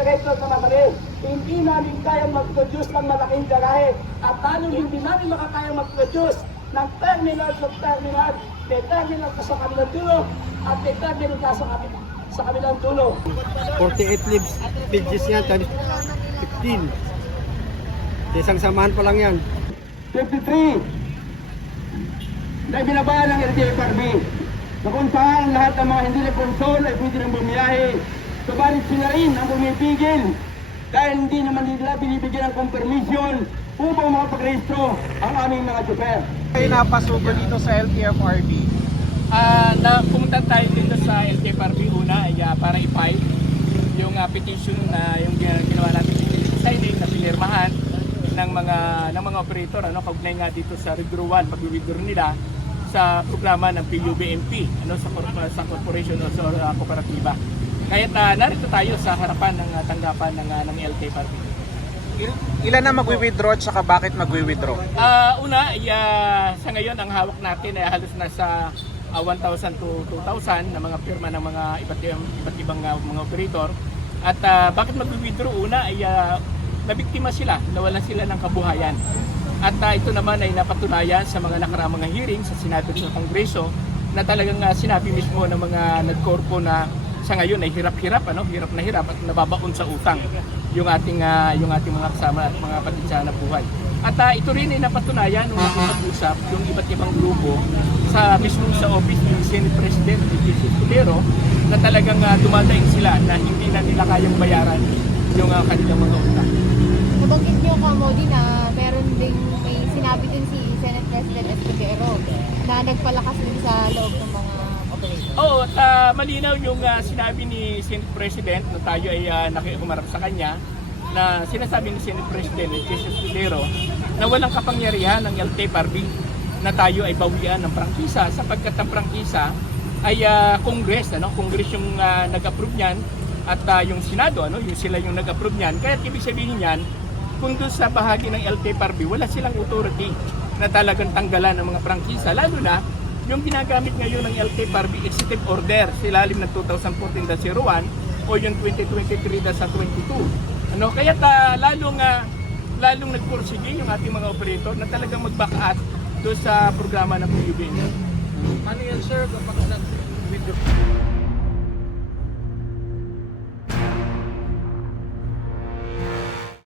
operator na madali. Hindi namin kayang mag-produce ng malaking garahe at lalo hindi namin makakayang mag-produce ng terminal of terminal. May terminal ka sa kabilang dulo at may terminal ka sa kabilang, sa kabilang dulo. 48 lives pages yan times 15. Isang samahan pa lang yan. 53 na ibinabayaan ng LTFRB na kung saan lahat ng mga hindi na-console ay pwede nang bumiyahe. Subalit sila rin ang bumipigil dahil hindi naman nila binibigyan ng confirmation upang makapag-rehistro ang aming mga super. Kayo napasugo dito sa LTFRB. Ah, na pumunta tayo dito sa LTFRB una ay ah, para i-file yung ah, petition na yung gina- ginawa natin signing na pinirmahan ng mga ng mga operator ano kaugnay nga dito sa withdrawal pag-withdraw nila sa programa ng PUBMP ano sa sa corporation o sa ah, kooperatiba. Kaya ah, narito tayo sa harapan ng ah, tanggapan ng ah, ng LTFRB. Il- ilan na magwi-withdraw at saka bakit magwi-withdraw? Ah, una, ay, ah, sa ngayon ang hawak natin ay halos nasa ah, 1,000 to 2,000 na mga pirma ng mga iba't ibang, iba't ibang ah, mga operator. At ah, bakit mag-withdraw una ay ah, nabiktima sila, nawalan sila ng kabuhayan. At ah, ito naman ay napatunayan sa mga nakaraang mga hearing sa Senado at sa Kongreso na talagang ah, sinabi mismo ng mga nagkorpo na sa ngayon ay hirap-hirap ano, hirap na hirap at nababaon sa utang yung ating ah, yung ating mga kasama at mga patinsya na buhay. At ah, ito rin ay napatunayan nung nakapag-usap yung iba't ibang grupo sa mismo sa office ng Senate President ni Jesus Cudero na talagang uh, dumadaing sila na hindi na nila kayang bayaran yung ah, kanilang mga utang. Nabanggit niyo ka, Modi, na meron ding may sinabi din si Senate President Escudero na nagpalakas din sa loob ng mga. Oo, at ah, malinaw yung ah, sinabi ni Senate President na tayo ay uh, nakihumarap sa kanya na sinasabi ni Senate President Jesus Cudero na walang kapangyarihan ng LTFRB na tayo ay bawian ng prangkisa sapagkat ang prangkisa ay ah, Congress, ano? Congress yung ah, nag-approve niyan at ah, yung Senado, ano? Yung sila yung nag-approve niyan. Kaya ibig sabihin niyan, kung doon sa bahagi ng LTFRB, wala silang authority na talagang tanggalan ng mga prangkisa. Lalo na, yung ginagamit ngayon ng LTFRB Executive Order sa ilalim ng 2014-01 o yung 2023-22. Ano, kaya ta, lalong, uh, lalong nagpursige yung ating mga operator na talagang mag-back doon sa programa ng PUBN. Ano yan sir kapag nag-withdraw?